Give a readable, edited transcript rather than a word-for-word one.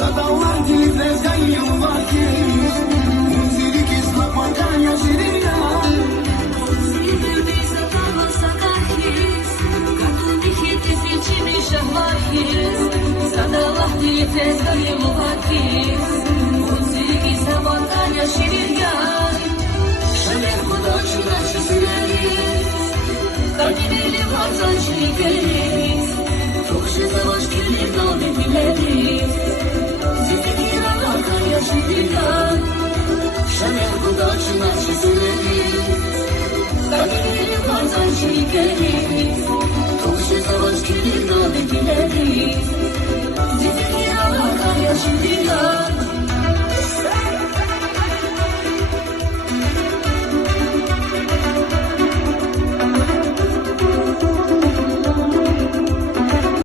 صدواتي زي وباكي وزيرك اسمك وكان شيريا Çok şey savaş kirli kaldı bileriz. Sizi kiralarken yaşayan Şamer kudaçına çizileriz. Kaderini bazen çekeriz.